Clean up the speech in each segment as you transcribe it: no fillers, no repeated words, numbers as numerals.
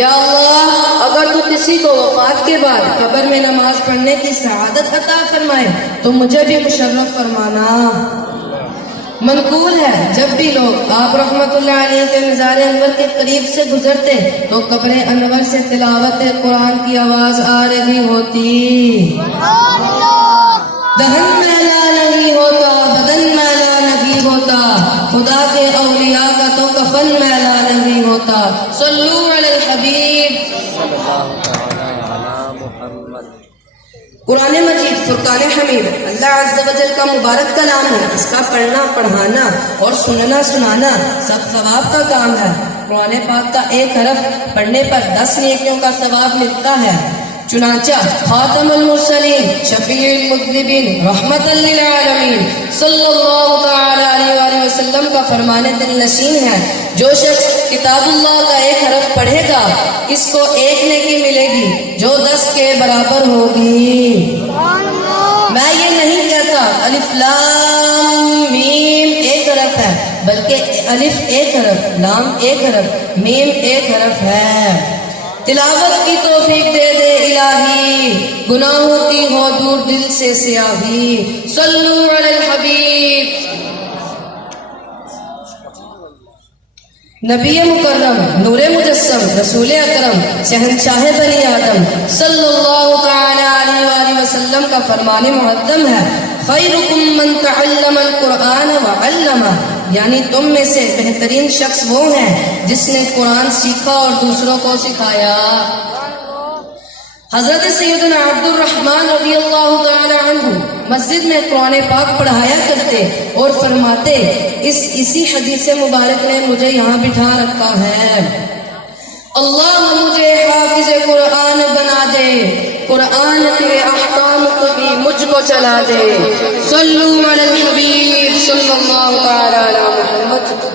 یا اللہ اگر تو کسی کو وفات کے بعد قبر میں نماز پڑھنے کی سعادت عطا فرمائے تو مجھے بھی مشرف فرمانا۔ منقول ہے جب بھی لوگ آپ رحمت اللہ علیہ کے مزار انور کے قریب سے گزرتے تو قبر انور سے تلاوت قرآن کی آواز آ رہی ہوتی۔ دہن میلا نہیں ہوتا، بدن میلا نہیں ہوتا، خدا کے اولیاء کا تو کفن میلا نہیں ہوتا۔ صلو علی الحبیب۔ قرآن مجید فرقان حمید اللہ عز و جل کا مبارک کلام ہے۔ اس کا پڑھنا، پڑھانا اور سننا، سنانا سب ثواب کا کام ہے۔ قرآن پاک کا ایک حرف پڑھنے پر 10 نیکیوں کا ثواب ملتا ہے۔ چنانچہ خاتم المرسلین، شفیع المذنبین، رحمت للعالمین صلی اللہ تعالی علیہ وآلہ وسلم کا فرمان دل نشین ہے، جو شخص کتاب اللہ کا ایک حرف پڑھے گا اس کو 1 نیکی ملے گی جو 10 کے برابر ہوگی۔ میں یہ نہیں کہتا الف لام میم ایک حرف ہے، بلکہ الف ایک حرف، لام ایک حرف، میم ایک حرف ہے۔ تلاوت کی توفیق دے دے الہی، گناہوں کی ہو دور دل سے سیاہی۔ صلو علی الحبیب۔ نبی مکرم، نور مجسم، رسول اکرم، شہنشاہ بنی آدم صلی اللہ تعالی علیہ وآلہ وسلم کا فرمان محتم ہے، خیرکم من تعلم القرآن وعلمہ، یعنی تم میں سے بہترین شخص وہ ہیں جس نے قرآن سیکھا اور دوسروں کو سکھایا۔ حضرت سیدنا عبد الرحمن رضی اللہ تعالی عنہ مسجد میں قرآن پاک پڑھایا کرتے اور فرماتے، اسی حدیث مبارک نے مجھے یہاں بٹھا رکھا ہے، اللہ مجھے حافظ قرآن بنا دے، قرآن کے احکام کو بھی مجھ کو چلا دے۔ صلو علی الحبیب صلی اللہ تعالی علی محمد۔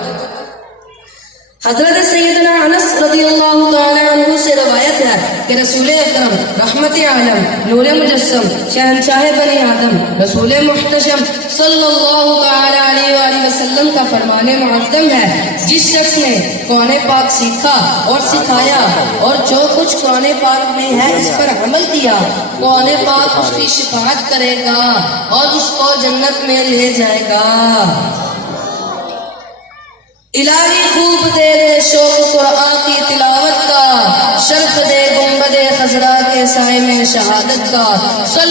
حضرت سیدنا انس رضی اللہ تعالی عنہ سے روایت ہے کہ رسول اکرم رحمت عالم، نور مجسم، شہنشاہ بنی آدم، رسول محتشم صلی اللہ تعالی علیہ وآلہ وسلم کا فرمان معظم ہے، جس شخص نے قرآن پاک سیکھا اور سکھایا اور جو کچھ قرآن پاک میں ہے اس پر عمل کیا، قرآن پاک اس کی شفاعت کرے گا اور اس کو جنت میں لے جائے گا۔ الہی خوب دے دے شوق قرآن کی تلاوت کا، شرف دے گنبد خضرا کے سائے میں شہادت کا۔